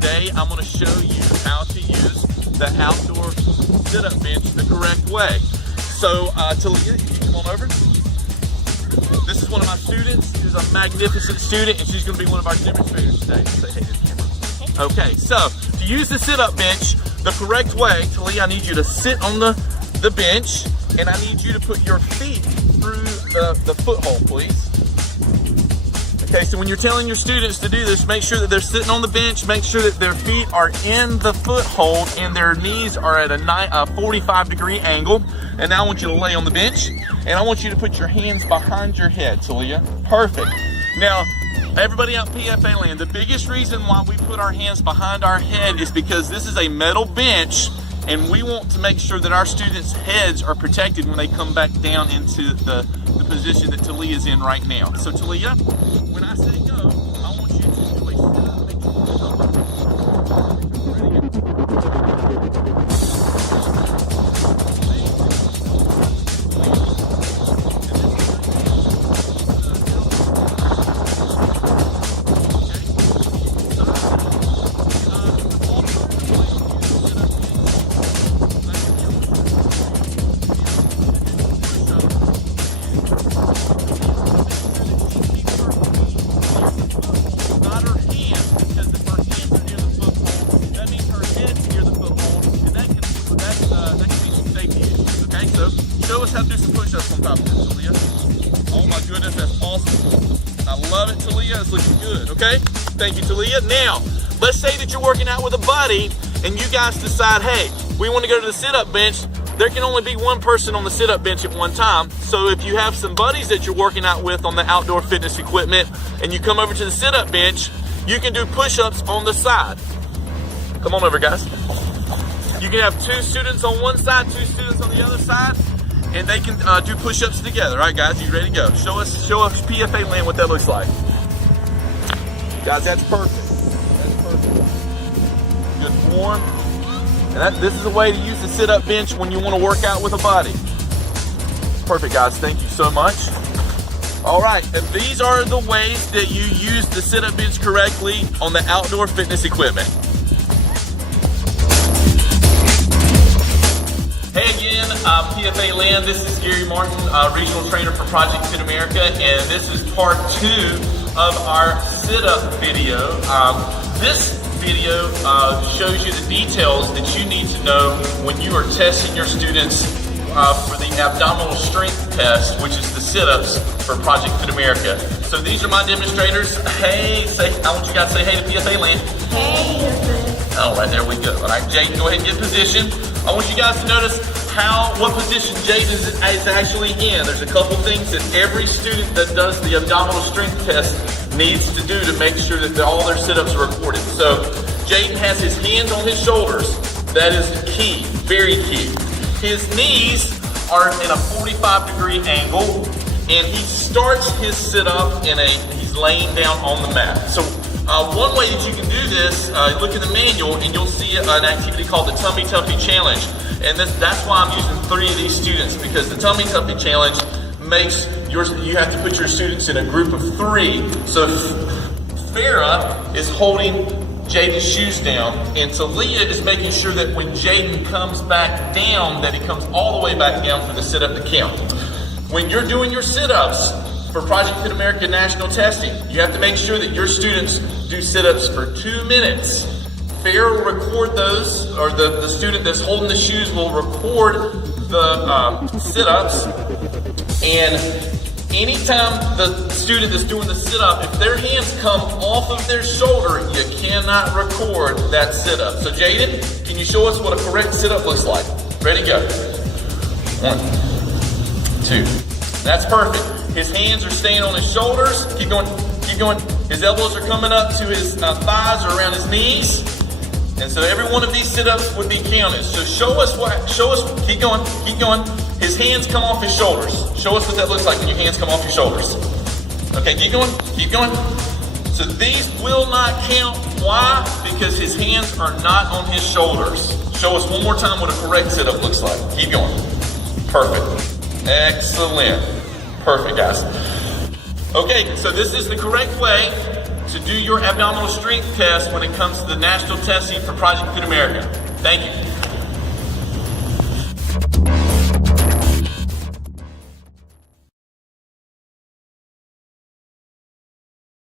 today I'm going to show you how to use the outdoor sit-up bench the correct way. So Talia, you come on over. This is one of my students. She's a magnificent student, and she's going to be one of our demonstrators today. Say hey to the camera. Okay, so to use the sit-up bench the correct way, Talia, I need you to sit on the bench, and I need you to put your feet through the foothold, please. Okay, so when you're telling your students to do this, make sure that they're sitting on the bench, make sure that their feet are in the foothold and their knees are at a 45-degree angle. And now I want you to lay on the bench, and I want you to put your hands behind your head, Talia. Perfect. Now, everybody out PFA land, the biggest reason why we put our hands behind our head is because this is a metal bench, and we want to make sure that our students' heads are protected when they come back down into the position that Talia is in right now. So Talia, when I say go, I want you to do a sit-up. Show us how to do some push-ups on top of this, Talia. Oh my goodness, that's awesome. I love it, Talia. It's looking good, okay? Thank you, Talia. Now, let's say that you're working out with a buddy and you guys decide, hey, we want to go to the sit-up bench. There can only be one person on the sit-up bench at one time. So if you have some buddies that you're working out with on the outdoor fitness equipment and you come over to the sit-up bench, you can do push-ups on the side. Come on over, guys. You can have two students on one side, two students on the other side, and they can do push-ups together. All right, guys, you ready to go? Show us PFA land what that looks like. Guys, that's perfect. That's perfect. Good form. And this is a way to use the sit-up bench when you want to work out with a body. Perfect, guys. Thank you so much. All right, and these are the ways that you use the sit-up bench correctly on the outdoor fitness equipment. Hey again, PFA land, this is Gary Martin, Regional Trainer for Project Fit America, and this is part 2 of our sit-up video. This video shows you the details that you need to know when you are testing your students for the abdominal strength test, which is the sit-ups for Project Fit America. So these are my demonstrators. Hey, I want you guys to say hey to PFA land. Hey. All right, there we go. All right, Jaden, go ahead and get in position. I want you guys to notice what position Jaden is actually in. There's a couple things that every student that does the abdominal strength test needs to do to make sure that all their sit-ups are recorded. So Jaden has his hands on his shoulders. That is key, very key. His knees are in a 45-degree angle, and he starts his sit-up he's laying down on the mat. So one way that you can do this, look in the manual and you'll see an activity called the Tummy Tuffy Challenge. And that's why I'm using 3 of these students, because the Tummy Tuffy Challenge makes you have to put your students in a group of 3. So Farah is holding Jaden's shoes down, and Talia is making sure that when Jaden comes back down, that he comes all the way back down for the sit-up to count. When you're doing your sit-ups for Project Fit America National Testing, you have to make sure that your students do sit-ups for 2 minutes. Farah will record those, or the student that's holding the shoes will record the sit-ups, and anytime the student that's doing the sit-up, if their hands come off of their shoulder, you cannot record that sit-up. So Jaden, can you show us what a correct sit-up looks like? Ready, go. 1, 2. That's perfect. His hands are staying on his shoulders. Keep going, keep going. His elbows are coming up to his thighs or around his knees. And so every one of these sit-ups would be counted. So show us, keep going, keep going. His hands come off his shoulders. Show us what that looks like when your hands come off your shoulders. Okay, keep going, keep going. So these will not count. Why? Because his hands are not on his shoulders. Show us one more time what a correct sit-up looks like. Keep going. Perfect. Excellent. Perfect, guys. Okay, so this is the correct way to do your abdominal strength test when it comes to the national testing for Project Fit America. Thank you.